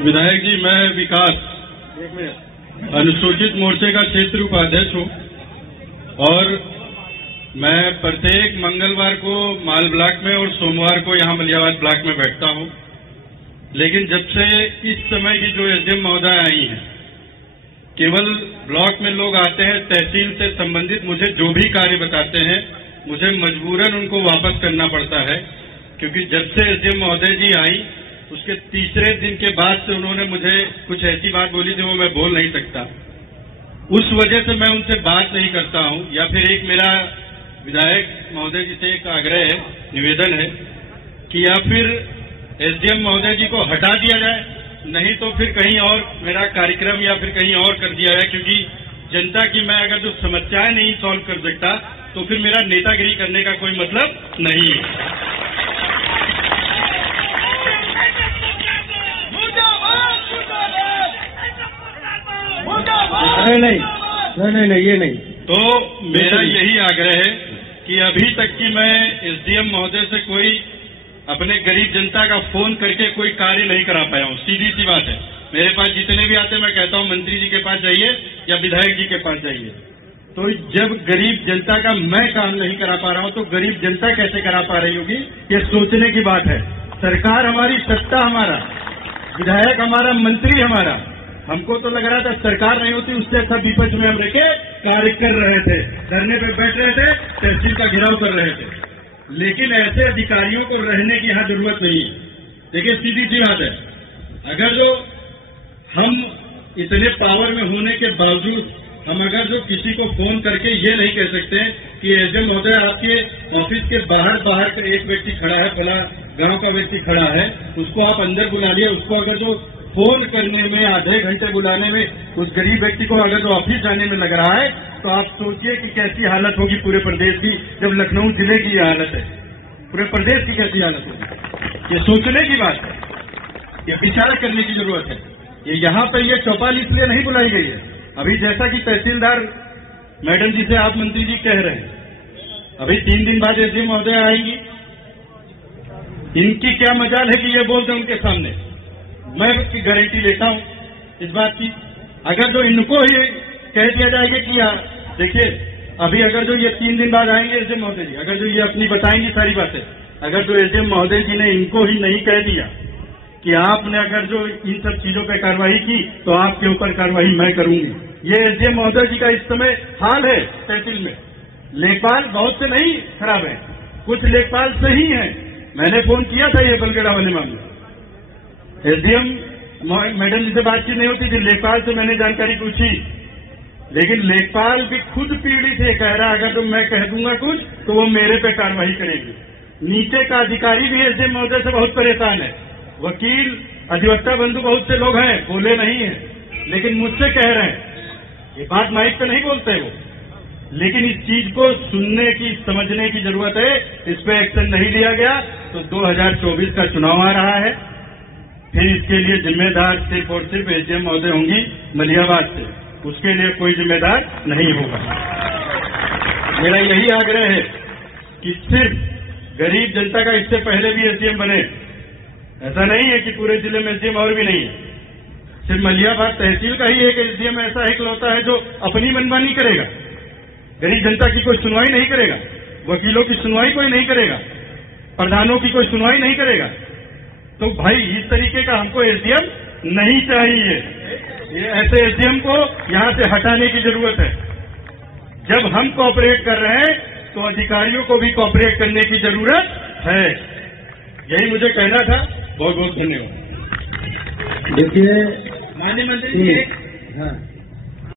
विधायक जी, मैं विकास अनुसूचित मोर्चे का क्षेत्र उपाध्यक्ष हूँ और मैं प्रत्येक मंगलवार को माल ब्लॉक में और सोमवार को यहाँ मलियाबाद ब्लॉक में बैठता हूँ। लेकिन जब से इस समय की जो एसडीएम महोदय आई हैं, केवल ब्लॉक में लोग आते हैं, तहसील से संबंधित मुझे जो भी कार्य बताते हैं मुझे मजबूरन उनको वापस करना पड़ता है, क्योंकि जब से एसडीएम महोदय जी आई उसके तीसरे दिन के बाद से उन्होंने मुझे कुछ ऐसी बात बोली थी वो मैं बोल नहीं सकता। उस वजह से मैं उनसे बात नहीं करता हूं। या फिर एक मेरा विधायक महोदय जी से एक आग्रह है, निवेदन है कि या फिर एसडीएम महोदय जी को हटा दिया जाए, नहीं तो फिर कहीं और मेरा कार्यक्रम या फिर कहीं और कर दिया जाए, क्योंकि जनता की मैं अगर जो समस्याएं नहीं सॉल्व कर सकता तो फिर मेरा नेतागिरी करने का कोई मतलब नहीं है। नहीं, ये नहीं। तो मेरा यही आग्रह है कि अभी तक की मैं एसडीएम महोदय से कोई अपने गरीब जनता का फोन करके कोई कार्य नहीं करा पाया हूँ। सीधी सी बात है, मेरे पास जितने भी आते हैं मैं कहता हूँ मंत्री जी के पास जाइए या विधायक जी के पास जाइए। तो जब गरीब जनता का मैं काम नहीं करा पा रहा हूँ तो गरीब जनता कैसे करा पा रही होगी, ये सोचने की बात है। सरकार हमारी, सत्ता हमारा, विधायक हमारा, मंत्री हमारा, हमको तो लग रहा था सरकार नहीं होती उससे अच्छा विपक्ष में हम रहके कार्य कर रहे थे, धरने पर बैठ रहे थे, तहसील का घेराव कर रहे थे। लेकिन ऐसे अधिकारियों को रहने की यहाँ जरूरत नहीं है। देखिए सीधी सी बात है, अगर जो हम इतने पावर में होने के बावजूद हम अगर जो किसी को फोन करके ये नहीं कह सकते कि एसडीएम महोदय आपके ऑफिस के बाहर का एक व्यक्ति खड़ा है, फला गांव का व्यक्ति खड़ा है, उसको आप अंदर बुला लिए। उसको अगर जो फोन करने में, आधे घंटे बुलाने में उस गरीब व्यक्ति को अगर जो ऑफिस जाने में लग रहा है तो आप सोचिए कि कैसी हालत होगी पूरे प्रदेश की। जब लखनऊ जिले की ये हालत है, पूरे प्रदेश की कैसी हालत होगी, ये सोचने की बात है, ये विचार करने की जरूरत है। ये यहाँ पर ये चौपाल इसलिए नहीं बुलाई गई है। अभी जैसा कि तहसीलदार मैडम जी से आप मंत्री जी कह रहे हैं, अभी 3 दिन बाद एसडीएम महोदय आएंगी, इनकी क्या मजाल है कि ये बोल दें उनके सामने। मैं उसकी गारंटी लेता हूं इस बात की। अगर जो इनको ही कह दिया जाएगा कि देखिए अभी अगर जो ये 3 दिन बाद आएंगे एसडीएम महोदय जी, अगर जो ये अपनी बताएंगी सारी बातें, अगर जो एसडीएम महोदय जी ने इनको ही नहीं कह दिया कि आपने अगर जो इन सब चीजों पर कार्रवाई की तो आपके ऊपर कार्रवाई मैं करूंगी। ये एसडीएम महोदय जी का इस समय हाल है तहसील में। लेखपाल बहुत से नहीं खराब है, कुछ लेखपाल सही है। मैंने फोन किया था ये बलगेड़ा वाले मामले, एसडीएम मैडम जी से बातचीत नहीं होती थी, लेखपाल से मैंने जानकारी पूछी, लेकिन लेखपाल भी खुद पीड़ित है, कह रहा अगर तो मैं कह दूंगा कुछ तो वो मेरे पे कार्रवाई करेगी। नीचे का अधिकारी भी एसडीएम महोदय से बहुत परेशान है, वकील, अधिवक्ता बंधु बहुत से लोग हैं, बोले नहीं है, लेकिन मुझसे कह रहे हैं। ये बात माइक पे नहीं बोलते वो, लेकिन इस चीज को सुनने की, समझने की जरूरत है। इस पे एक्शन नहीं लिया गया तो 2024 का चुनाव आ रहा है, फिर इसके लिए जिम्मेदार सिर्फ और सिर्फ एसडीएम महोदय होंगी मलियाबाद से, उसके लिए कोई जिम्मेदार नहीं होगा। मेरा यही आग्रह है कि सिर्फ गरीब जनता का इससे पहले भी एसडीएम बने। ऐसा नहीं है कि पूरे जिले में एसडीएम और भी नहीं है, सिर्फ मलियाबाद तहसील का ही एक एसडीएम ऐसा इकलौता है जो अपनी मनमानी करेगा, गरीब जनता की कोई सुनवाई नहीं करेगा, वकीलों की सुनवाई कोई नहीं करेगा, प्रधानों की कोई सुनवाई नहीं करेगा। तो भाई इस तरीके का हमको एसडीएम नहीं चाहिए। ये ऐसे एसडीएम को यहां से हटाने की जरूरत है। जब हम कोऑपरेट कर रहे हैं तो अधिकारियों को भी कोऑपरेट करने की जरूरत है। यही मुझे कहना था। बहुत बहुत धन्यवाद। देखिए माननीय मंत्री जी,